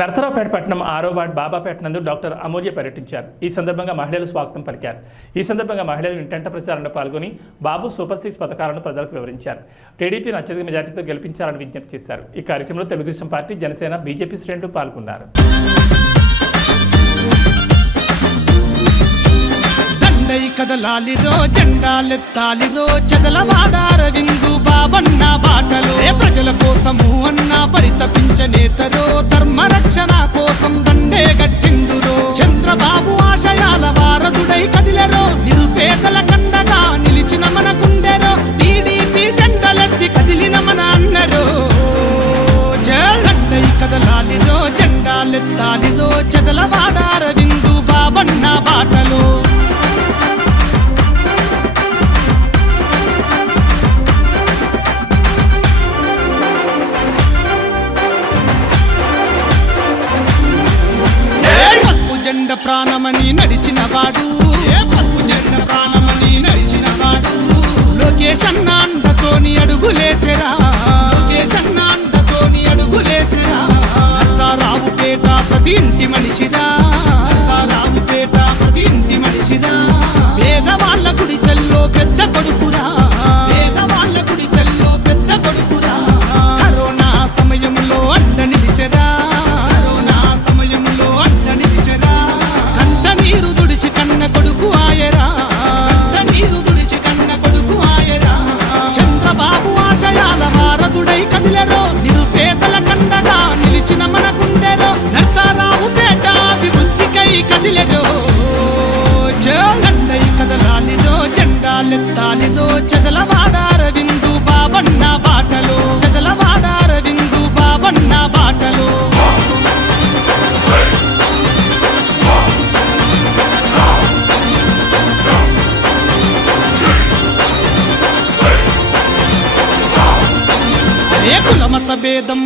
నర్సరావుపేట పట్టణం 6వ వార్డు బాబాపేట నందు డాక్టర్ అమూల్య పర్యటించారు. ఈ సందర్భంగా మహిళలు స్వాగతం పలికారు. ఈ సందర్భంగా మహిళలు ఇంటెంట ప్రచారంలో పాల్గొని బాబు సూపర్ 6 పథకాలను ప్రజలకు వివరించారు. టీడీపీని అత్యధిక మెజార్టీతో గెలిపించాలని విజ్ఞప్తి చేశారు. ఈ కార్యక్రమంలో తెలుగుదేశం పార్టీ, జనసేన, బీజేపీ శ్రేణులు పాల్గొన్నారు. కదలాలిరో జెండాలెత్తాలిరో చదలవాడారవిందు బాబన్న బాటలో ప్రజల కోసము అన్న పరితపించనేతరో ధర్మరక్షణ కోసం దండే గట్టిండురో చంద్రబాబు ఆశయాల వారధుడై కదిలెరో నిరుపేదల కండగా నిలిచిన మన గుండెరో టీడీపీ జెండలెత్తి కదిలిన మన అన్నరో జెండై కదలాలిరో జెండాలెత్తాలిరో చదలవాడారవిందు బాబన్న బాటలో జెండ ప్రాణమని నడిచిన వాడు జెండ ప్రాణమని నడిచిన వాడు లోకేష్ అన్న అండతోని అడుగులేసెరా లోకేష్ అన్న అండతోని అడుగులేసెరా నర్సారావుపేట ప్రతి ఇంటి మనిషిరా నర్సారావుపేట ప్రతి ఇంటి మనిషిరా పేదవాళ్ళ గుడిసెల్లో పెద్ద కొడుకురా పేదవాళ్ళ గుడిసెల్లో పెద్ద కొడుకురా కరోనా సమయంలో అండ నిలిచెరా కరోనా సమయంలో అండ నిలిచెరా నీరు దుడిచి కన్న కొడుకు ఆయరా నీరు దుడిచి కన్న కొడుకు ఆయరా చంద్రబాబు ఆశయాల వారధుడై కదిలెరో నిరుపేదల కండగా నిలిచిన మన గుండెరో నర్సారావుపేట అభివృద్ధికై కదిలెరో జెండై కదలాలిరో జెండాలెత్తాలిరో చదలవాడారవిందు బాబన్న బాటలో చదలవాడారవిందు బాబన్న బాటలో కులమత భేదం